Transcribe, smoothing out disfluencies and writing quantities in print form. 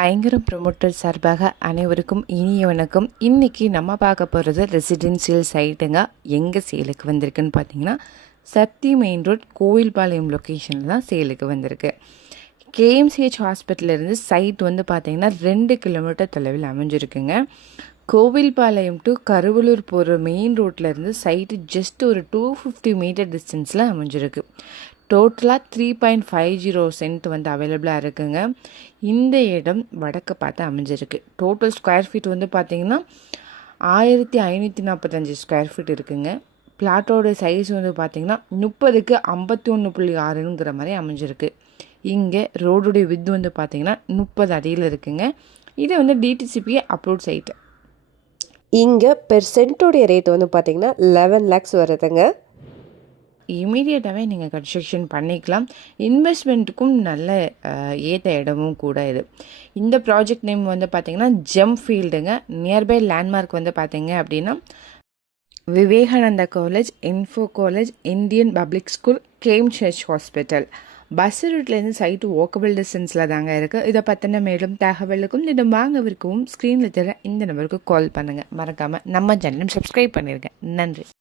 ஐங்கரம் promoter சார்பாக அனைவருக்கும் இனிய வணக்கம். இன்றைக்கி நம்ம பார்க்க போகிறது ரெசிடென்சியல் சைட்டுங்க. எங்கே சேலுக்கு வந்திருக்குன்னு பார்த்தீங்கன்னா சக்தி மெயின் ரோட் கோவில்பாளையம் லொக்கேஷனில் தான் சேலுக்கு வந்திருக்கு. கேஎம்சிஹெச் ஹாஸ்பிட்டலேருந்து சைட் வந்து பார்த்திங்கன்னா 2 கிலோமீட்டர் தொலைவில் அமைஞ்சிருக்குங்க. கோவில்பாளையம் டு கருவலூர் போகிற மெயின் ரோட்லேருந்து சைட்டு ஜஸ்ட் ஒரு 250 மீட்டர் டிஸ்டன்ஸில் அமைஞ்சிருக்கு. டோட்டலாக 3.50 சென்ட் வந்து அவைலபிளாக இருக்குங்க. இந்த இடம் வடக்கு பார்த்து அமைஞ்சிருக்கு. டோட்டல் ஸ்கொயர் ஃபீட் வந்து பார்த்திங்கன்னா 1545 ஸ்கொயர் ஃபீட் இருக்குங்க. பிளாட்டோட சைஸ் வந்து பார்த்திங்கன்னா 30க்கு 51.6ங்கிற மாதிரி அமைஞ்சிருக்கு. இங்கே ரோடுடைய வித் வந்து பார்த்திங்கன்னா 30 அடியில் இருக்குங்க. இது வந்து டிடிசிபி அப்ரூவ் சைட்டு. இங்கே பெர் சென்ட்டோடைய ரேட் வந்து பார்த்திங்கன்னா 11 lakhs வருதுங்க. இமீடியட்டாகவே நீங்கள் கன்ஸ்ட்ரக்ஷன் பண்ணிக்கலாம். இன்வெஸ்ட்மெண்ட்டுக்கும் நல்ல ஏற்ற இடமும் கூட இது. இந்த ப்ராஜெக்ட் நேம் வந்து பார்த்திங்கன்னா ஜெம் ஃபீல்டுங்க. நியர்பை லேண்ட்மார்க் வந்து பார்த்திங்க அப்படின்னா Vivekananda college, info college, Indian public school, KMCH hospital. Bus ரூட்லேருந்து சைட்டு வாக்கபிள் டிஸ்டன்ஸில் தாங்க இருக்குது. இதை பற்றின மேலும் தகவலுக்கும் இடம் வாங்கவிருக்கவும் ஸ்க்ரீனில் தர இந்த நம்பருக்கு கால் பண்ணுங்கள். மறக்காமல் நம்ம சேனலும் சப்ஸ்கிரைப் பண்ணிடுங்க. நன்றி.